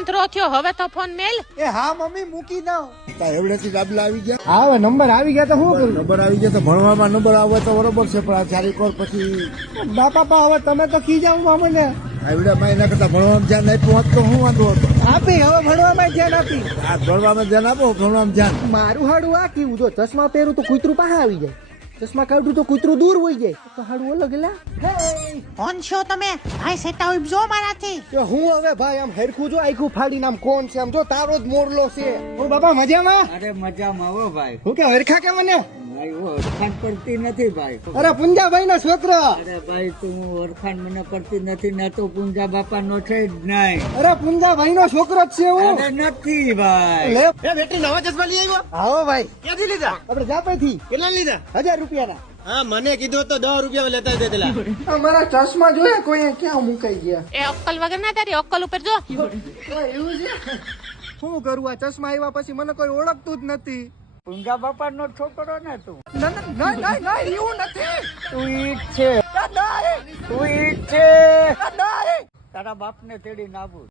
અંતરો થયો હવે તો ફોન મેલ. એ હા મમ્મી મૂકી દઉં. એવડેથી ડાબલા આવી ગયા. હા હવે નંબર આવી ગયા તો શું કરું? નંબર આવી ગયા તો ભણવામાં નંબર આવે તો બરોબર છે, પણ આ ચારી કોર પછી બાપા હવે તમે તો ખીજાવ મને. આવડે એના કરતા ભણવામાં ધ્યાન આપ્યું હોત તો શું વાંધો હતો? આપી હવે ભણવામાં ધ્યાન આપી. આ ભણવામાં ધ્યાન આપો, ભણવામાં ધ્યાન. મારું હાડું આ કેવું, જો ચશ્મા પહેરું તો કૂતરું પાછા આવી જાય, ચશ્મા કાઢું તો કૂતરું દૂર હોય જાય, તો હાડું અલગ એલા. કોણ છો તમે? ભાઈ સેટા ઉપજો મારાથી. હું હવે ભાઈ આમ હેરખું જો આખું ફાડીને આમ કોણ છે, આમ જો તારો જ મોરલો છે. ઓ બાપા મજામાં? અરે મજામાં હો ભાઈ. હું કે હરખા કે મને? ભાઈ ઓળખાણ પડતી નથી ભાઈ. અરે પુંજાભાઈ ના છોકરો. અરે ભાઈ તું ઓળખાણ મને પડતી નથી, ના તો પૂંજા બાપા નો છે જ નહીં. અરે પુંજાભાઈ નો છોકરો જ છે હું. અરે નથી ભાઈ. લે એ બેટરી નવા ચશ્મા લઈ આવ્યો? આવો ભાઈ. ક્યાંથી લીધા? આપણે જાપેથી કેટલા લીધા? 1000 રૂપિયાના. હા મને કીધું તો 10 રૂપિયા લેતા દેતેલા. અમારા ચશ્મા જોયા કોઈ ક્યાં મુકાઈ ગયા? એ અક્કલ વગર ના તારી અક્કલ ઉપર જો. એવું છે? શું કરું, આ ચશ્મા આવ્યા પછી મને કોઈ ઓળખતું જ નથી. પૂંજા બાપા નો છોકરો ને તું. ના એવું નથી. તું ઈજ છે. તું ઈજ છે. તારા બાપ ને તેડી નાબૂદ.